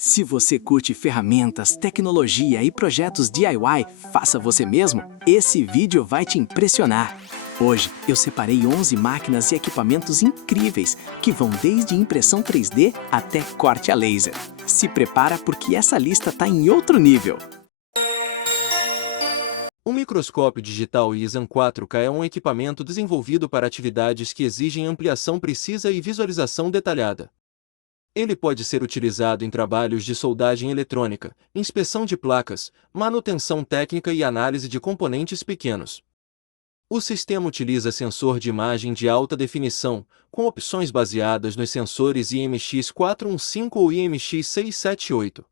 Se você curte ferramentas, tecnologia e projetos DIY, faça você mesmo, esse vídeo vai te impressionar. Hoje, eu separei 11 máquinas e equipamentos incríveis que vão desde impressão 3D até corte a laser. Se prepara porque essa lista está em outro nível. O microscópio digital ISAN 4K é um equipamento desenvolvido para atividades que exigem ampliação precisa e visualização detalhada. Ele pode ser utilizado em trabalhos de soldagem eletrônica, inspeção de placas, manutenção técnica e análise de componentes pequenos. O sistema utiliza sensor de imagem de alta definição, com opções baseadas nos sensores IMX415 ou IMX678.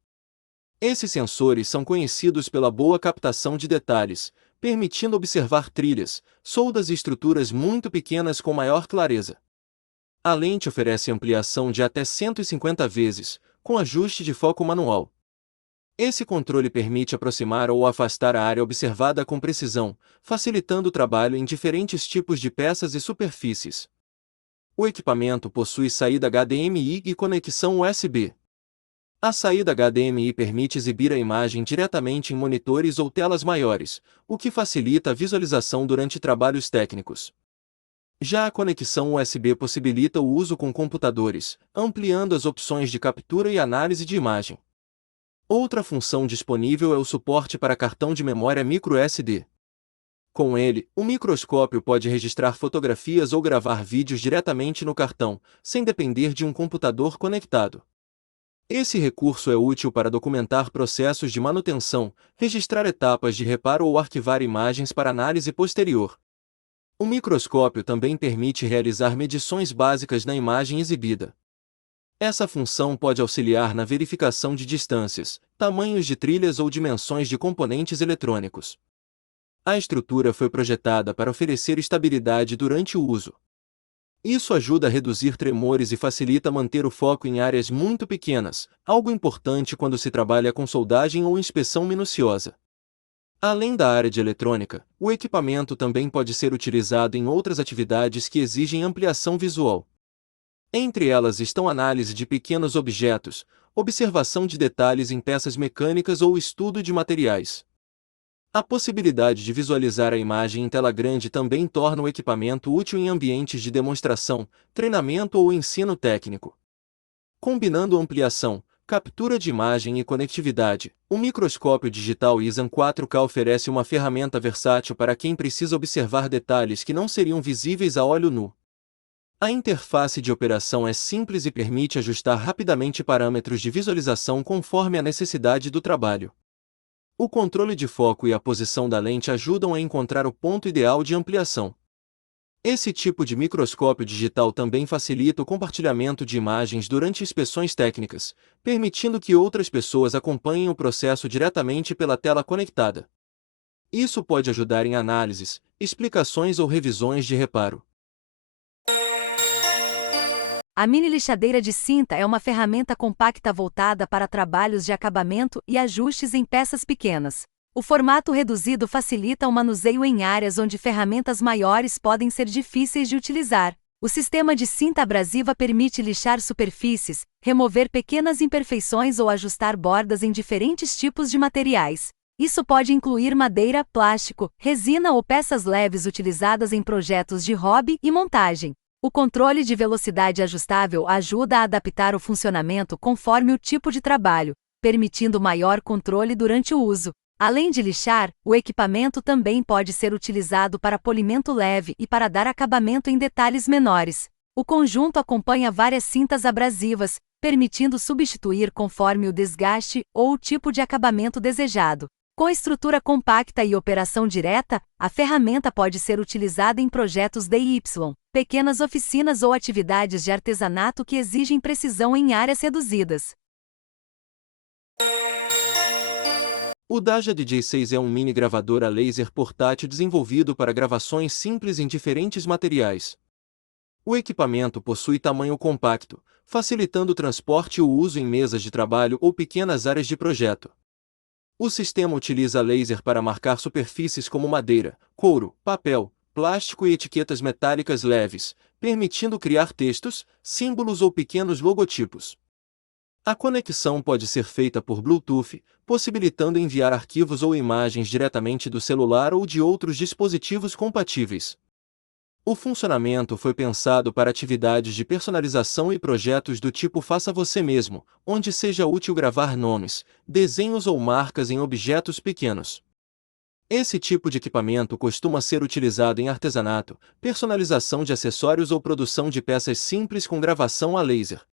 Esses sensores são conhecidos pela boa captação de detalhes, permitindo observar trilhas, soldas e estruturas muito pequenas com maior clareza. A lente oferece ampliação de até 150 vezes, com ajuste de foco manual. Esse controle permite aproximar ou afastar a área observada com precisão, facilitando o trabalho em diferentes tipos de peças e superfícies. O equipamento possui saída HDMI e conexão USB. A saída HDMI permite exibir a imagem diretamente em monitores ou telas maiores, o que facilita a visualização durante trabalhos técnicos. Já a conexão USB possibilita o uso com computadores, ampliando as opções de captura e análise de imagem. Outra função disponível é o suporte para cartão de memória microSD. Com ele, o microscópio pode registrar fotografias ou gravar vídeos diretamente no cartão, sem depender de um computador conectado. Esse recurso é útil para documentar processos de manutenção, registrar etapas de reparo ou arquivar imagens para análise posterior. O microscópio também permite realizar medições básicas na imagem exibida. Essa função pode auxiliar na verificação de distâncias, tamanhos de trilhas ou dimensões de componentes eletrônicos. A estrutura foi projetada para oferecer estabilidade durante o uso. Isso ajuda a reduzir tremores e facilita manter o foco em áreas muito pequenas, algo importante quando se trabalha com soldagem ou inspeção minuciosa. Além da área de eletrônica, o equipamento também pode ser utilizado em outras atividades que exigem ampliação visual. Entre elas estão análise de pequenos objetos, observação de detalhes em peças mecânicas ou estudo de materiais. A possibilidade de visualizar a imagem em tela grande também torna o equipamento útil em ambientes de demonstração, treinamento ou ensino técnico. Combinando ampliação, captura de imagem e conectividade, o microscópio digital ISAN 4K oferece uma ferramenta versátil para quem precisa observar detalhes que não seriam visíveis a olho nu. A interface de operação é simples e permite ajustar rapidamente parâmetros de visualização conforme a necessidade do trabalho. O controle de foco e a posição da lente ajudam a encontrar o ponto ideal de ampliação. Esse tipo de microscópio digital também facilita o compartilhamento de imagens durante inspeções técnicas, permitindo que outras pessoas acompanhem o processo diretamente pela tela conectada. Isso pode ajudar em análises, explicações ou revisões de reparo. A mini lixadeira de cinta é uma ferramenta compacta voltada para trabalhos de acabamento e ajustes em peças pequenas. O formato reduzido facilita o manuseio em áreas onde ferramentas maiores podem ser difíceis de utilizar. O sistema de cinta abrasiva permite lixar superfícies, remover pequenas imperfeições ou ajustar bordas em diferentes tipos de materiais. Isso pode incluir madeira, plástico, resina ou peças leves utilizadas em projetos de hobby e montagem. O controle de velocidade ajustável ajuda a adaptar o funcionamento conforme o tipo de trabalho, permitindo maior controle durante o uso. Além de lixar, o equipamento também pode ser utilizado para polimento leve e para dar acabamento em detalhes menores. O conjunto acompanha várias cintas abrasivas, permitindo substituir conforme o desgaste ou o tipo de acabamento desejado. Com estrutura compacta e operação direta, a ferramenta pode ser utilizada em projetos DIY, pequenas oficinas ou atividades de artesanato que exigem precisão em áreas reduzidas. O Daja DJ6 é um mini gravador a laser portátil desenvolvido para gravações simples em diferentes materiais. O equipamento possui tamanho compacto, facilitando o transporte e o uso em mesas de trabalho ou pequenas áreas de projeto. O sistema utiliza laser para marcar superfícies como madeira, couro, papel, plástico e etiquetas metálicas leves, permitindo criar textos, símbolos ou pequenos logotipos. A conexão pode ser feita por Bluetooth, possibilitando enviar arquivos ou imagens diretamente do celular ou de outros dispositivos compatíveis. O funcionamento foi pensado para atividades de personalização e projetos do tipo Faça Você Mesmo, onde seja útil gravar nomes, desenhos ou marcas em objetos pequenos. Esse tipo de equipamento costuma ser utilizado em artesanato, personalização de acessórios ou produção de peças simples com gravação a laser.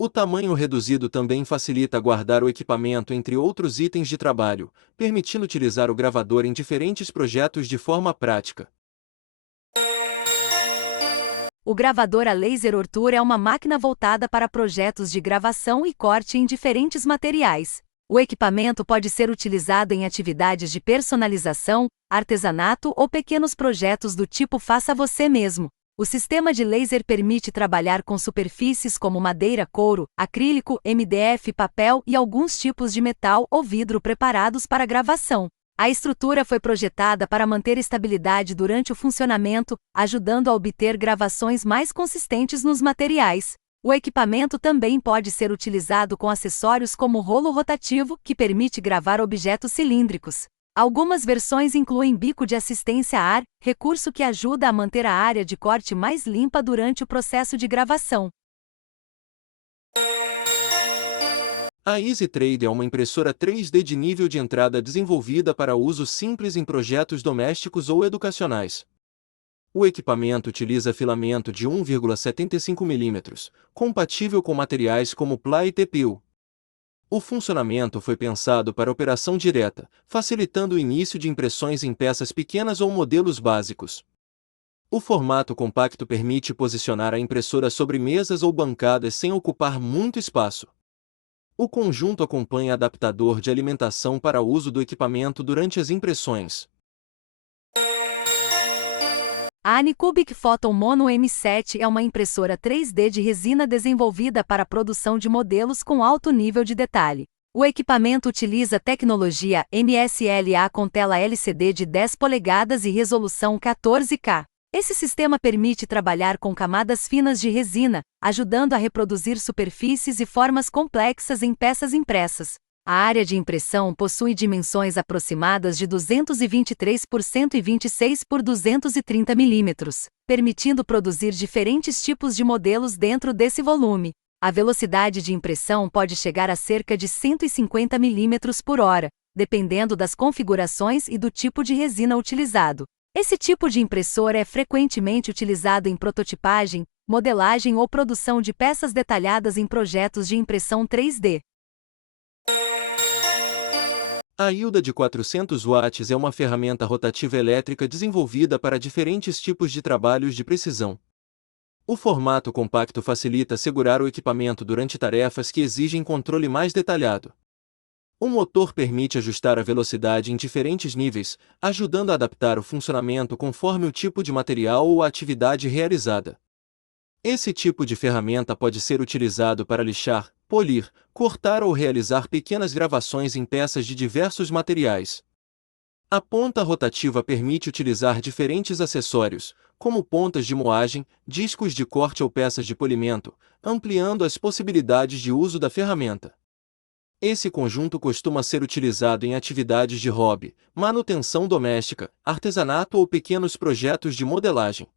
O tamanho reduzido também facilita guardar o equipamento entre outros itens de trabalho, permitindo utilizar o gravador em diferentes projetos de forma prática. O gravador a laser Ortur é uma máquina voltada para projetos de gravação e corte em diferentes materiais. O equipamento pode ser utilizado em atividades de personalização, artesanato ou pequenos projetos do tipo Faça Você Mesmo. O sistema de laser permite trabalhar com superfícies como madeira, couro, acrílico, MDF, papel e alguns tipos de metal ou vidro preparados para gravação. A estrutura foi projetada para manter estabilidade durante o funcionamento, ajudando a obter gravações mais consistentes nos materiais. O equipamento também pode ser utilizado com acessórios como rolo rotativo, que permite gravar objetos cilíndricos. Algumas versões incluem bico de assistência a ar, recurso que ajuda a manter a área de corte mais limpa durante o processo de gravação. A EasyTrade é uma impressora 3D de nível de entrada desenvolvida para uso simples em projetos domésticos ou educacionais. O equipamento utiliza filamento de 1,75 mm, compatível com materiais como PLA e TPU. O funcionamento foi pensado para operação direta, facilitando o início de impressões em peças pequenas ou modelos básicos. O formato compacto permite posicionar a impressora sobre mesas ou bancadas sem ocupar muito espaço. O conjunto acompanha adaptador de alimentação para uso do equipamento durante as impressões. A Anycubic Photon Mono M7 é uma impressora 3D de resina desenvolvida para a produção de modelos com alto nível de detalhe. O equipamento utiliza tecnologia MSLA com tela LCD de 10 polegadas e resolução 14K. Esse sistema permite trabalhar com camadas finas de resina, ajudando a reproduzir superfícies e formas complexas em peças impressas. A área de impressão possui dimensões aproximadas de 223 por 126 por 230 mm, permitindo produzir diferentes tipos de modelos dentro desse volume. A velocidade de impressão pode chegar a cerca de 150 mm por hora, dependendo das configurações e do tipo de resina utilizado. Esse tipo de impressora é frequentemente utilizado em prototipagem, modelagem ou produção de peças detalhadas em projetos de impressão 3D. A Hilda de 400 watts é uma ferramenta rotativa elétrica desenvolvida para diferentes tipos de trabalhos de precisão. O formato compacto facilita segurar o equipamento durante tarefas que exigem controle mais detalhado. O motor permite ajustar a velocidade em diferentes níveis, ajudando a adaptar o funcionamento conforme o tipo de material ou a atividade realizada. Esse tipo de ferramenta pode ser utilizado para lixar, polir, cortar ou realizar pequenas gravações em peças de diversos materiais. A ponta rotativa permite utilizar diferentes acessórios, como pontas de moagem, discos de corte ou peças de polimento, ampliando as possibilidades de uso da ferramenta. Esse conjunto costuma ser utilizado em atividades de hobby, manutenção doméstica, artesanato ou pequenos projetos de modelagem.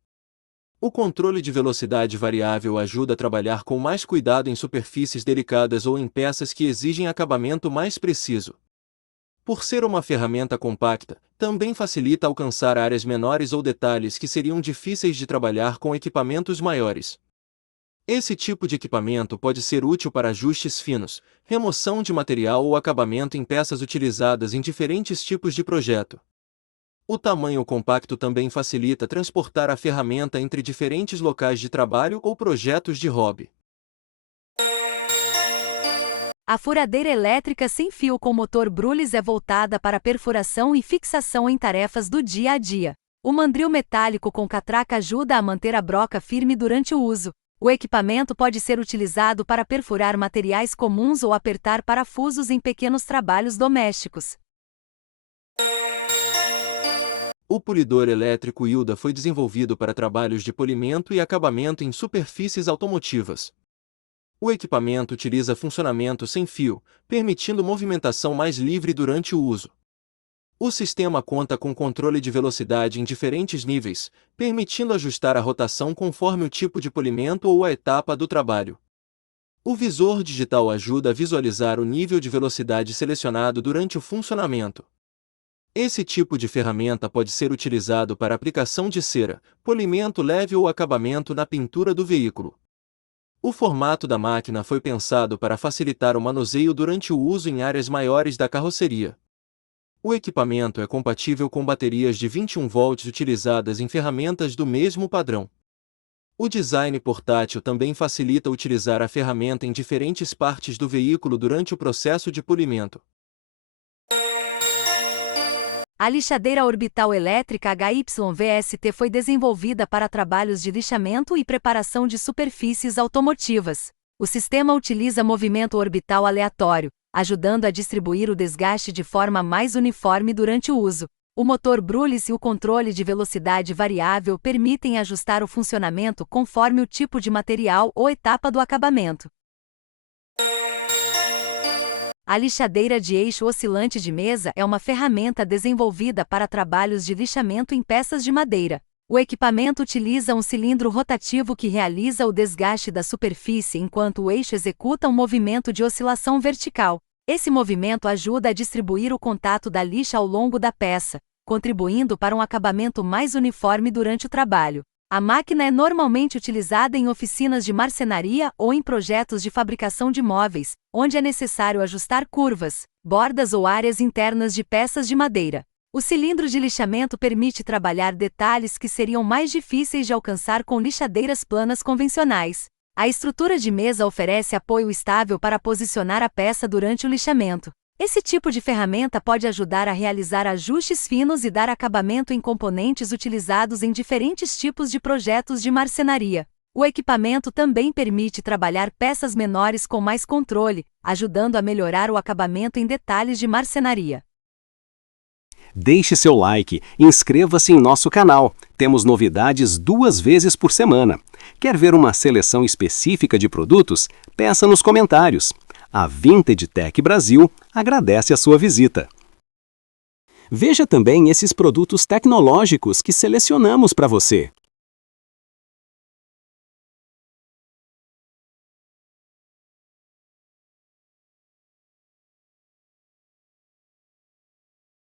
O controle de velocidade variável ajuda a trabalhar com mais cuidado em superfícies delicadas ou em peças que exigem acabamento mais preciso. Por ser uma ferramenta compacta, também facilita alcançar áreas menores ou detalhes que seriam difíceis de trabalhar com equipamentos maiores. Esse tipo de equipamento pode ser útil para ajustes finos, remoção de material ou acabamento em peças utilizadas em diferentes tipos de projeto. O tamanho compacto também facilita transportar a ferramenta entre diferentes locais de trabalho ou projetos de hobby. A furadeira elétrica sem fio com motor Brullis é voltada para perfuração e fixação em tarefas do dia a dia. O mandril metálico com catraca ajuda a manter a broca firme durante o uso. O equipamento pode ser utilizado para perfurar materiais comuns ou apertar parafusos em pequenos trabalhos domésticos. O polidor elétrico Hilda foi desenvolvido para trabalhos de polimento e acabamento em superfícies automotivas. O equipamento utiliza funcionamento sem fio, permitindo movimentação mais livre durante o uso. O sistema conta com controle de velocidade em diferentes níveis, permitindo ajustar a rotação conforme o tipo de polimento ou a etapa do trabalho. O visor digital ajuda a visualizar o nível de velocidade selecionado durante o funcionamento. Esse tipo de ferramenta pode ser utilizado para aplicação de cera, polimento leve ou acabamento na pintura do veículo. O formato da máquina foi pensado para facilitar o manuseio durante o uso em áreas maiores da carroceria. O equipamento é compatível com baterias de 21 volts utilizadas em ferramentas do mesmo padrão. O design portátil também facilita utilizar a ferramenta em diferentes partes do veículo durante o processo de polimento. A lixadeira orbital elétrica HYVST foi desenvolvida para trabalhos de lixamento e preparação de superfícies automotivas. O sistema utiliza movimento orbital aleatório, ajudando a distribuir o desgaste de forma mais uniforme durante o uso. O motor Brullis e o controle de velocidade variável permitem ajustar o funcionamento conforme o tipo de material ou etapa do acabamento. A lixadeira de eixo oscilante de mesa é uma ferramenta desenvolvida para trabalhos de lixamento em peças de madeira. O equipamento utiliza um cilindro rotativo que realiza o desgaste da superfície enquanto o eixo executa um movimento de oscilação vertical. Esse movimento ajuda a distribuir o contato da lixa ao longo da peça, contribuindo para um acabamento mais uniforme durante o trabalho. A máquina é normalmente utilizada em oficinas de marcenaria ou em projetos de fabricação de móveis, onde é necessário ajustar curvas, bordas ou áreas internas de peças de madeira. O cilindro de lixamento permite trabalhar detalhes que seriam mais difíceis de alcançar com lixadeiras planas convencionais. A estrutura de mesa oferece apoio estável para posicionar a peça durante o lixamento. Esse tipo de ferramenta pode ajudar a realizar ajustes finos e dar acabamento em componentes utilizados em diferentes tipos de projetos de marcenaria. O equipamento também permite trabalhar peças menores com mais controle, ajudando a melhorar o acabamento em detalhes de marcenaria. Deixe seu like e inscreva-se em nosso canal. Temos novidades 2 vezes por semana. Quer ver uma seleção específica de produtos? Peça nos comentários. A Vintage Tech Brasil agradece a sua visita. Veja também esses produtos tecnológicos que selecionamos para você.